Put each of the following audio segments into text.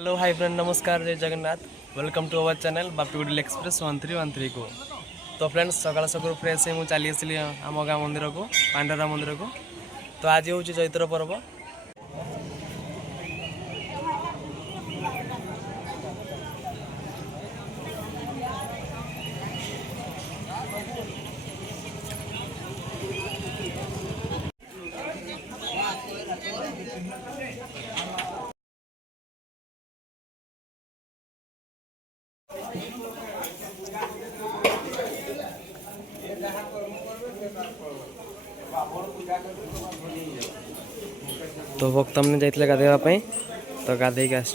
Hello hi friend, नमस्कार, जय Jagannath. Welcome to our channel Bapi Gudil express 1313 को। तो फ्रेंड्स सकाल सकाल फ्रेश है मुझे चली आसली आम गाँ मंदिर को, पांडरा मंदिर को। तो आज हूँ चैत्र पर्व। तो भक्त मैंने जाते गाधेवाई, तो गाधे आस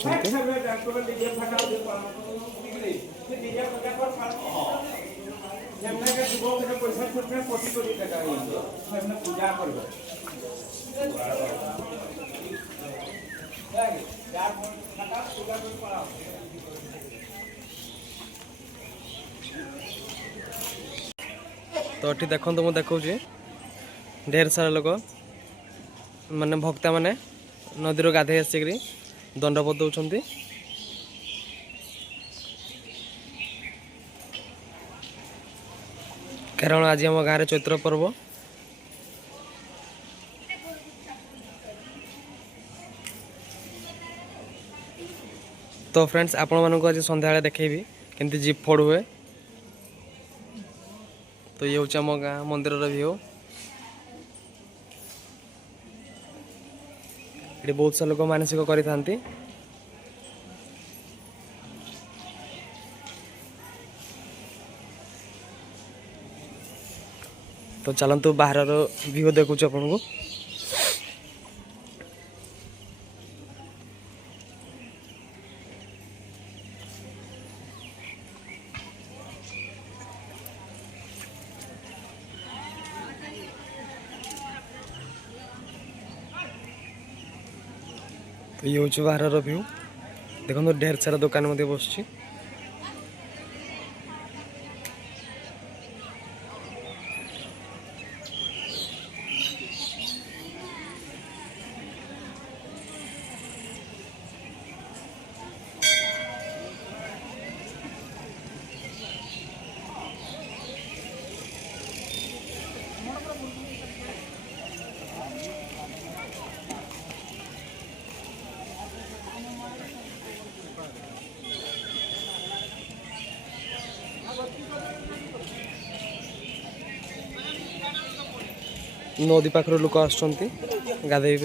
तो ये देखो मुझे देखा ढेर सारा लोग माने भक्ता माने नदी गाधे आसिक दंडवत दौरान। कारण आज आम गाँव चैत्र पर्व। तो फ्रेंड्स आपण मानक आज संध्या देखेबी केमती जीप फोड़ हुए। तो ये हूँ आम गाँ मंदिर व्यू। ये बहुत सा लोग मानसिक करि थांती। तो चलतु बाहर व्यू देखुच आपन को। तो ये हूँ बाहर व्यू। देखो ढेर सारा दुकान मध्य बस। नदी पाखर लोक आसुँच गाधे।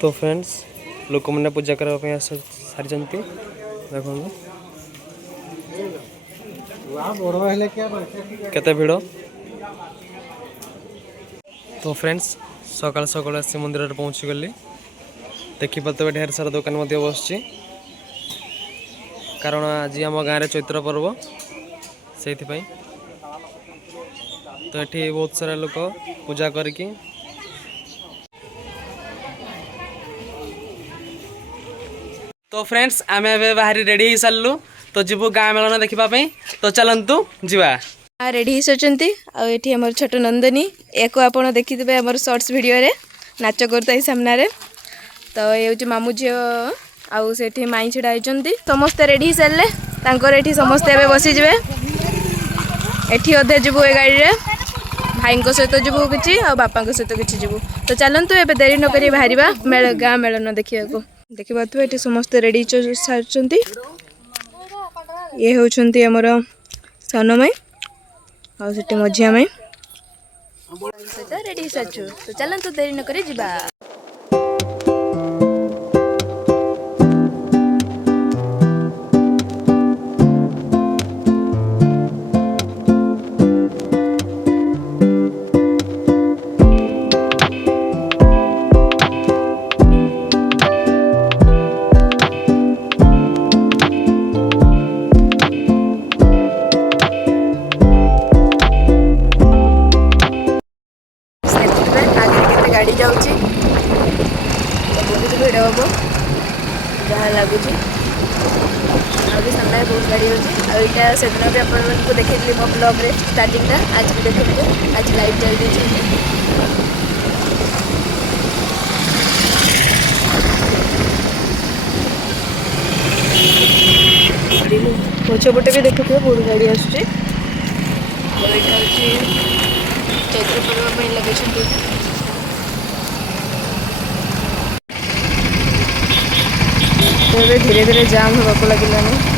तो फ्रेंड्स लोक मैंने पूजा करने सारी देखो केते भिड़। तो फ्रेंड्स सकाल सकाल आसी मंदिर पहुँची गली। देखिपे ढेर सारा दुकान बस। कारण आज आम गाँव चैत्र पर्व से। तो ये बहुत सारा लोक पूजा करके तो फ्रेंड्स आम ए बाहरी रेडी हो सारू। तो जीवु गाँ मेलन देखापी। तो चलतु जीवा। रेडी हो सारी आठी आम छोट नंदनी एक आप देखिथे आम सर्ट्स भिडियो नाच करता सामने। तो ये हूँ मामू झी आठी माई छिड़ा होती समस्ते रेडी सारे ये समस्ते ए बसीजे। एटी अधे जीवु ए गाड़ी रे भाई सहित जीवु कि बापा सहित कि जीवु। तो चलतु ए देरी नक बाहर गाँ मेलन देखा। देखिए ये समस्ते रेडी सारी। ये होती आमर सान माई आठ मझिया माई सहित रेडी सारू। तो चलतु देरी नक जा। से दिन भी आपको देखी मो ब्लॉग रे स्टार्टिंग आज भी देखते आज लाइव चल पछपटे भी देखुए बहुत गाड़ी आसूँ चैत्र पर्व लगे धीरे धीरे जाम होगा लगे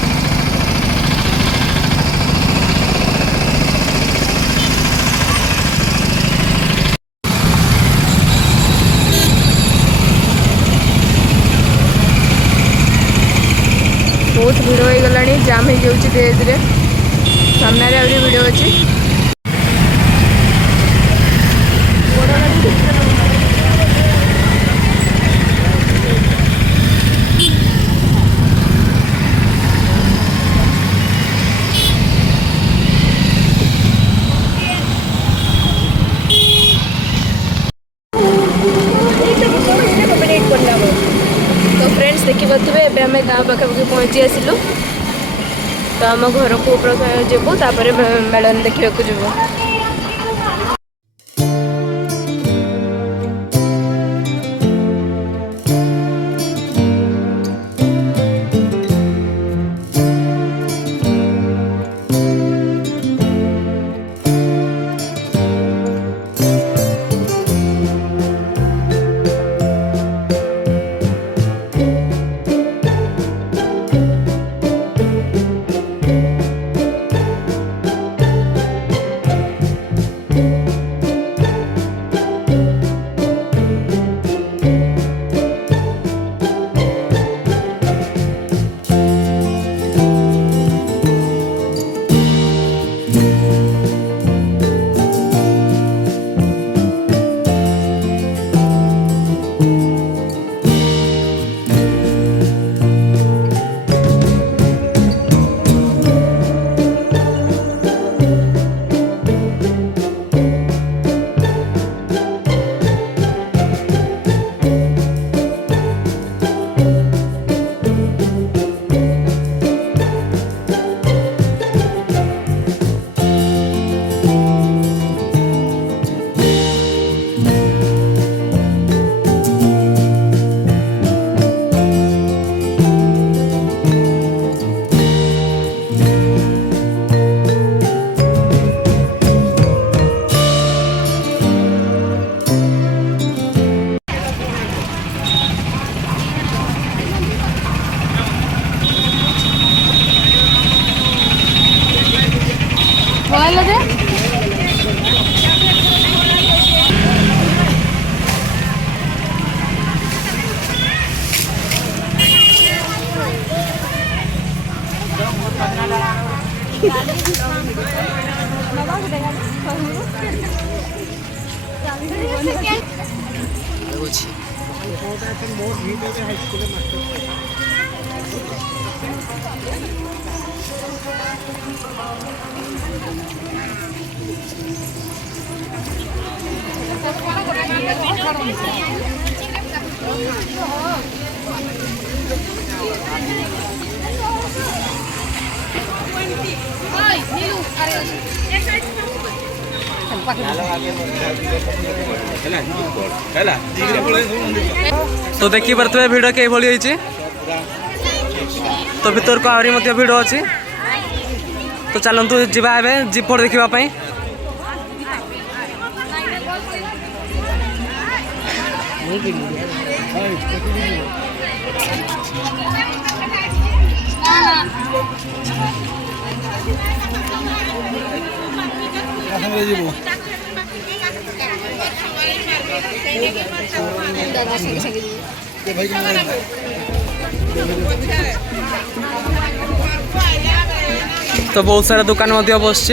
बहुत भिड़ हो गला जाम हो जाऊँ धीरे धीरे सामने आहुरी भिड़ अच्छी तो फ्रेंड्स देखिपे एवं आम गाँव पाखापाखि पहुँची आसलु तो आम घर को जीवु तापर मेलन देखा जीवु तो देखी पारे भिड़ के भली तो भीतर को आहरी भिड़ अच्छी तो चलतु जीवा एवं जीप देखापी तो बहुत सारा दुकान बस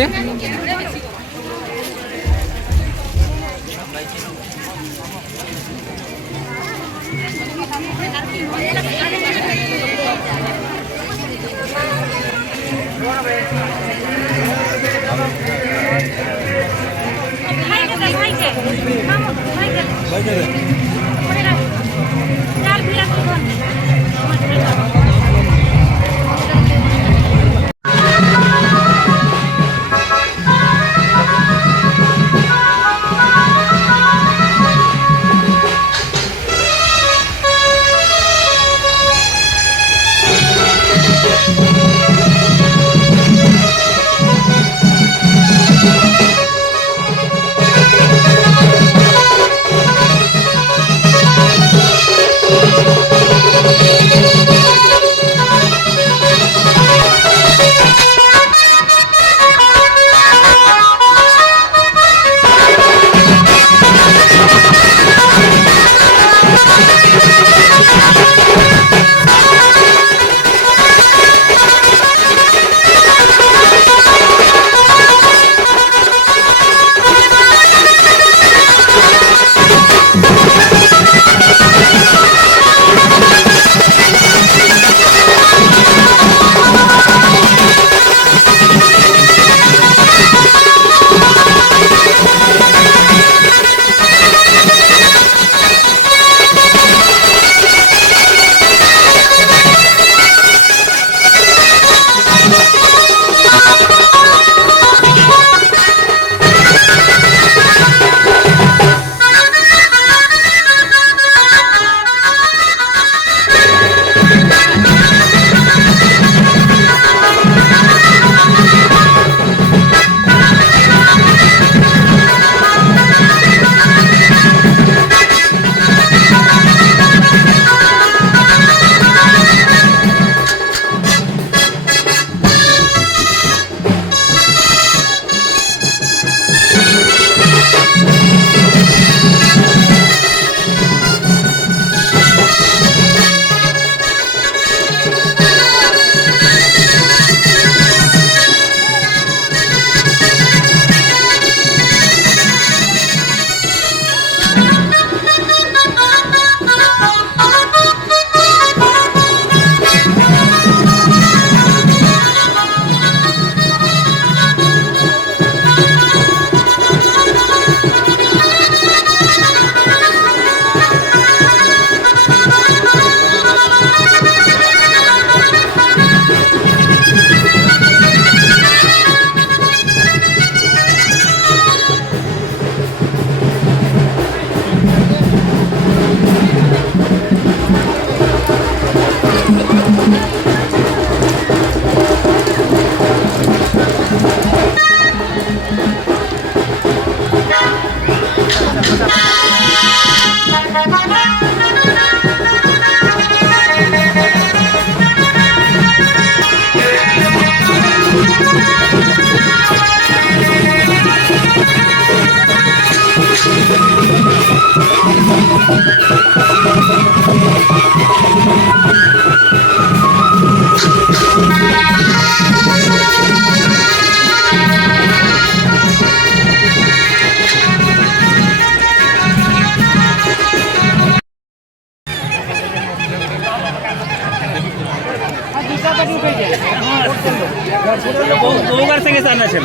বউগার থেকে চান আছেন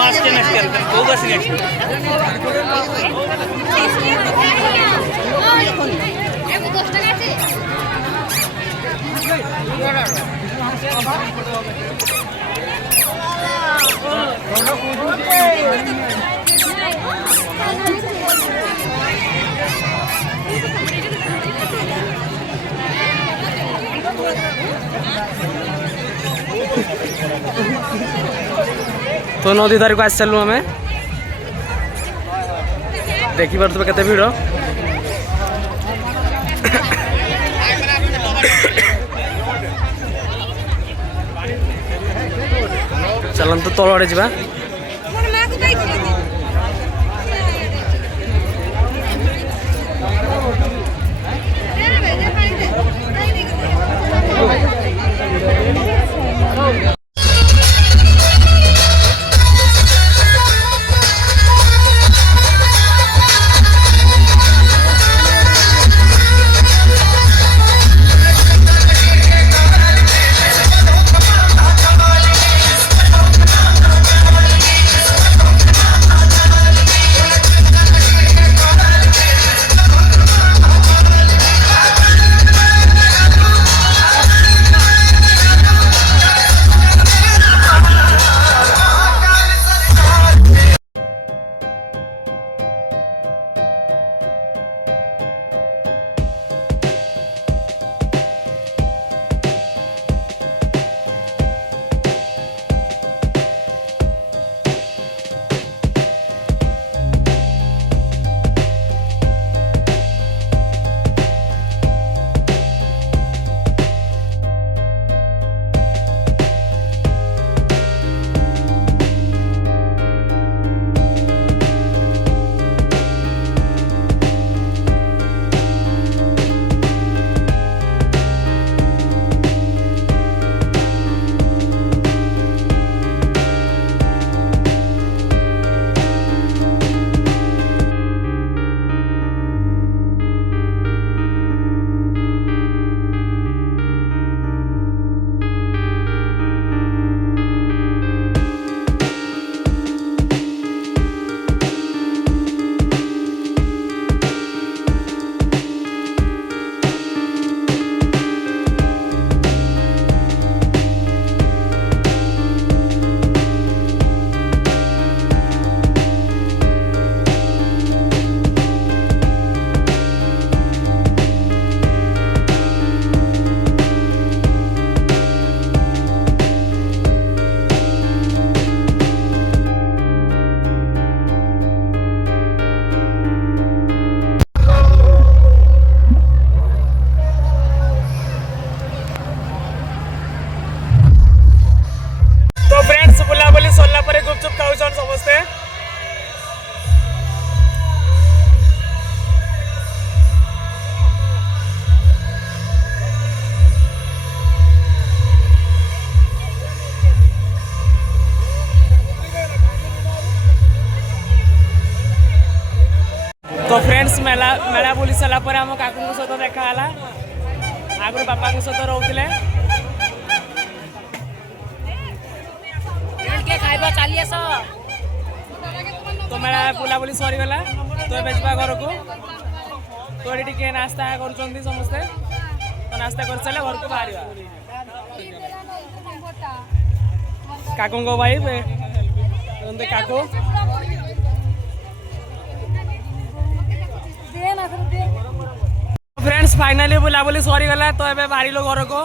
আসছেন আসছেন বউগার থেকে আসছেন तो नदी धार को आसलु आम देखिपे केते भिड़ चलते तल आड़े जा गुपचुप खाऊ समस्ते तो फ्रेंड्स मेला मेला बुली सारा पर आम काकू सहित देखा आगुरी बापा सहित रोते तो मेला बुलाबुली सरीगला तो ए घर को तो ये टे नास्ता कर समस्ते तो नास्ता कर सारे घर को बाहर काकू भाई काकू फ्रेंड्स फाइनाली बुलाबुली सरीगला तो ए बाहर घर को